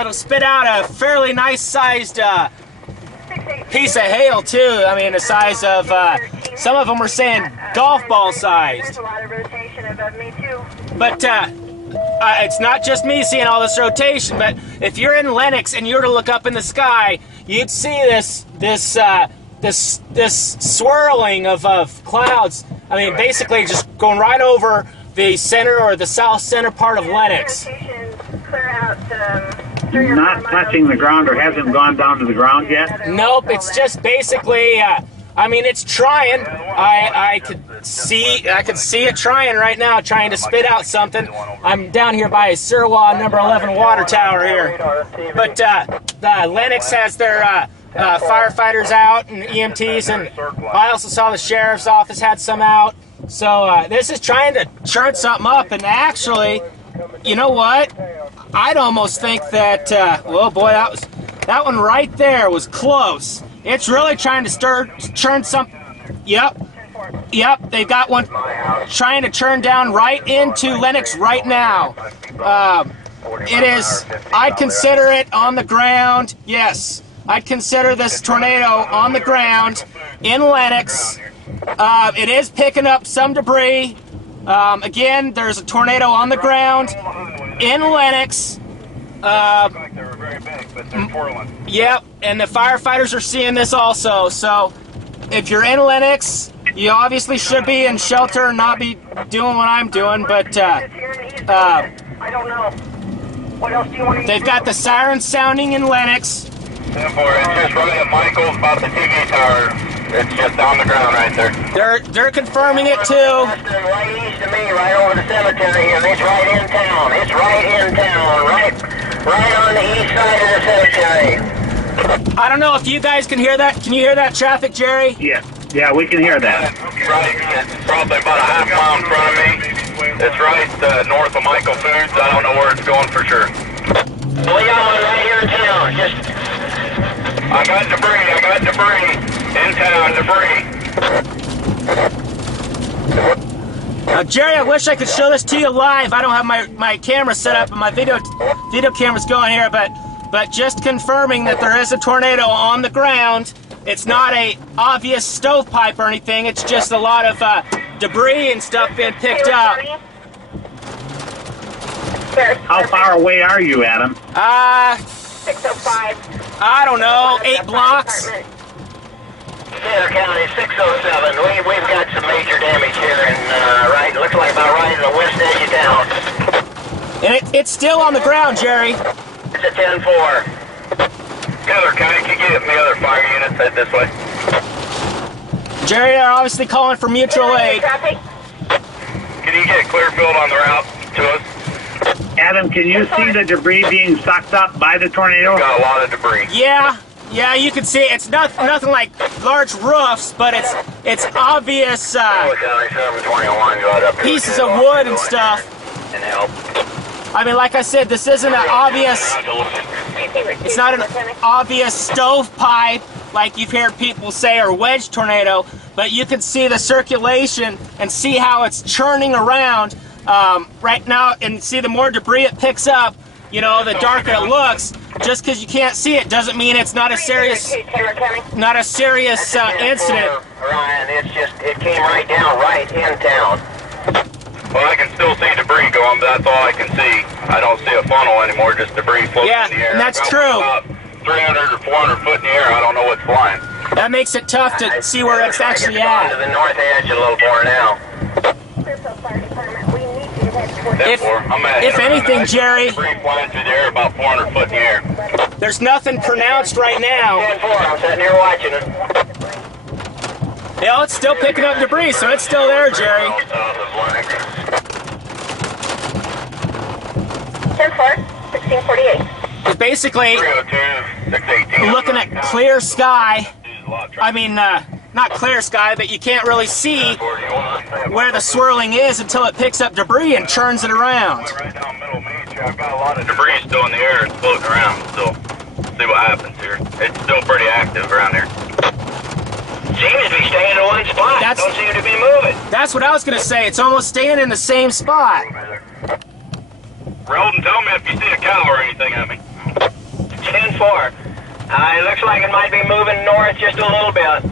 It'll spit out a fairly nice sized piece of hail too. I mean, the size of, some of them were saying golf ball sized. But it's not just me seeing all this rotation, but if you're in Lenox and you were to look up in the sky, you'd see this swirling of clouds. I mean, basically just going right over the center or the south center part of Lenox. Not touching the ground, or hasn't gone down to the ground yet? Nope, it's just basically, I mean, it's trying. I could see it trying right now, trying to spit out something. I'm down here by Sirwa number 11 water tower here. But Lenox has their firefighters out and EMTs, and I also saw the sheriff's office had some out. So this is trying to churn something up, and actually, you know what? I'd almost think that, well, boy, that one right there was close. It's really trying to churn some. Yep, they've got one trying to churn down right into Lenox right now. It is, I'd consider it on the ground. Yes, I'd consider this tornado on the ground in Lenox. It is picking up some debris. Again, there's a tornado on the ground in Lenox. Yep, and the firefighters are seeing this also. So if you're in Lenox, you obviously should be in shelter and not be doing what I'm doing, but I don't know. What else do you want to they've got the sirens sounding in Lenox. 10-4, it's just right at Michael's, about the TV tower. It's just on the ground right there. They're confirming it too. Right east of me, right over the cemetery, and it's right in town. It's right in town, right on the east side of the cemetery. I don't know if you guys can hear that. Can you hear that traffic, Jerry? Yeah, we can hear that. Right, it's probably about a half mile in front of me. It's right north of Michael Foods. I don't know where it's going for sure. We got one right here in town. I got debris. In town, debris. Jerry, I wish I could show this to you live. I don't have my camera set up and my video camera's going here, but just confirming that there is a tornado on the ground. It's not a obvious stovepipe or anything. It's just a lot of debris and stuff being picked up. How far away are you, Adam? 605. I don't know, 8 blocks. Taylor County, 607. We've got some major damage here, and looks like about right in the west edge of town. And it's still on the ground, Jerry. It's a 10-4. Taylor County, can you get me other fire units head this way? Jerry, they're obviously calling for mutual aid. Can you get Clearfield on the route to us? Adam, can you see the debris being sucked up by the tornado? Got a lot of debris. Yeah, you can see it's nothing like large roofs, but it's obvious pieces of wood and stuff. I mean, like I said, this isn't an obvious. It's not an obvious stovepipe like you've heard people say, or wedge tornado, but you can see the circulation and see how it's churning around right now, and see the more debris it picks up, you know, the darker it looks. Just because you can't see it doesn't mean it's not a serious, incident. Ryan, it came right down, right in town. Well, I can still see debris going, but that's all I can see. I don't see a funnel anymore, just debris floating in the air. And that's true. About 300 or 400 foot in the air, I don't know what's flying. That makes it tough to see where it's actually at. To the north edge a little more now. If anything, Jerry, debris flying through the air about 400 foot in the air. There's nothing pronounced right now. 10-4, I'm sitting here watching it. Yeah, it's still picking up debris, so it's still there, Jerry. 10-4, 1648. It's basically 302, 618. looking at clear sky. I mean, not clear sky, but you can't really see where the swirling is until it picks up debris and churns it around. Right down middle main, I've got a lot of debris still in the air and floating around, so see what happens here. It's still pretty active around here. Seems to be staying in one spot. Don't seem to be moving. That's what I was going to say. It's almost staying in the same spot. Roden, tell me if you see a cow or anything at me. 10-4. It looks like it might be moving north just a little bit.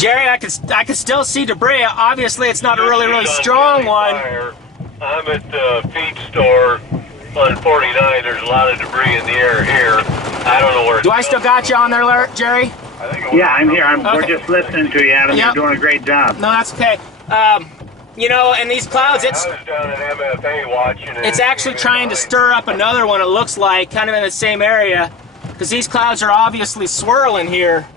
Jerry, I can still see debris. Obviously, it's not a really strong one. I'm at the feed store on 49. There's a lot of debris in the air here. I don't know where. Do I still got you on there, Jerry? Yeah, I'm here. We're just listening to you, Adam. Yep. You're doing a great job. No, that's okay. You know, and these clouds, I was down at MFA watching it. it's actually trying to stir up another one, it looks like, kind of in the same area, because these clouds are obviously swirling here.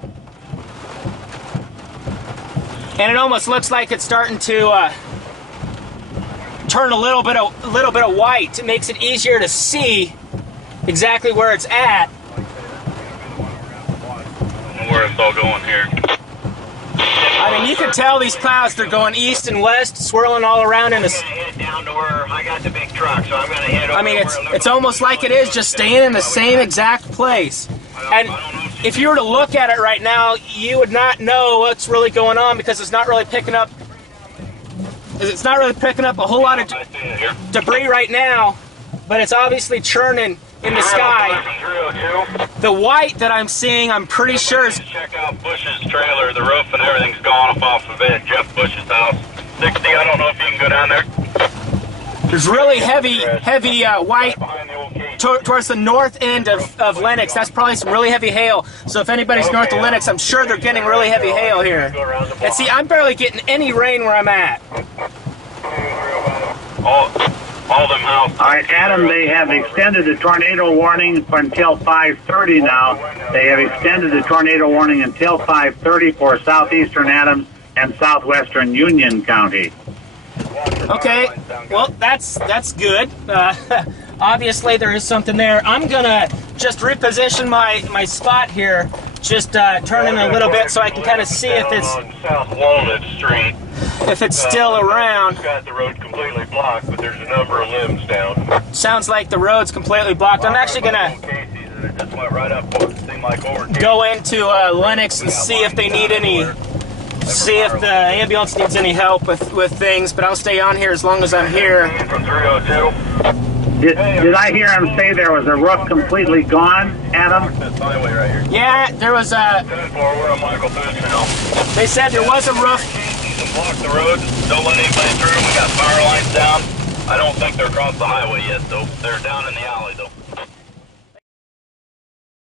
And it almost looks like it's starting to turn a little bit of white. It makes it easier to see exactly where it's at. Where it's all going here. I mean, you can tell these clouds, they're going east and west, swirling all around in I'm gonna head down to where I got the big truck, so I'm gonna head over. I mean, where it looks it's almost like it is just staying in the same exact place. And if you were to look at it right now, you would not know what's really going on because it's not really picking up. It's not really picking up a whole lot of debris right now, but it's obviously churning in the sky. The white that I'm seeing, I'm pretty sure is. Check out Bush's trailer. The roof and everything's gone off of it. Jeff Bush's house. 60. I don't know if you can go down there. There's really heavy white towards the north end of Lenox. That's probably some really heavy hail. So if anybody's north of Lenox, I'm sure they're getting really heavy hail here. And see, I'm barely getting any rain where I'm at. All them houses. All right, Adam, they have extended the tornado warning until 5:30 now. They have extended the tornado warning until 5:30 for southeastern Adams and southwestern Union County. Okay, well, that's good. Obviously, there is something there. I'm gonna just reposition my spot here, just turn it a little bit so I can kind of see if it's on South Walnut Street. if it's still around. It's got the road completely blocked, but there's a number of limbs down. Sounds like the road's completely blocked. I'm actually gonna Just went right up. Seemed like over. go into Lenox and see if they need any. See if the ambulance needs any help with things, but I'll stay on here as long as I'm here. From 302. Did I hear him say there was a roof completely gone, Adam? This highway right here. Yeah, there was a. 10-4. We're on Michael Booth now. They said there was a roof. Block the road. Don't let anybody through. We got power lines down. I don't think they're across the highway yet, though. They're down in the alley.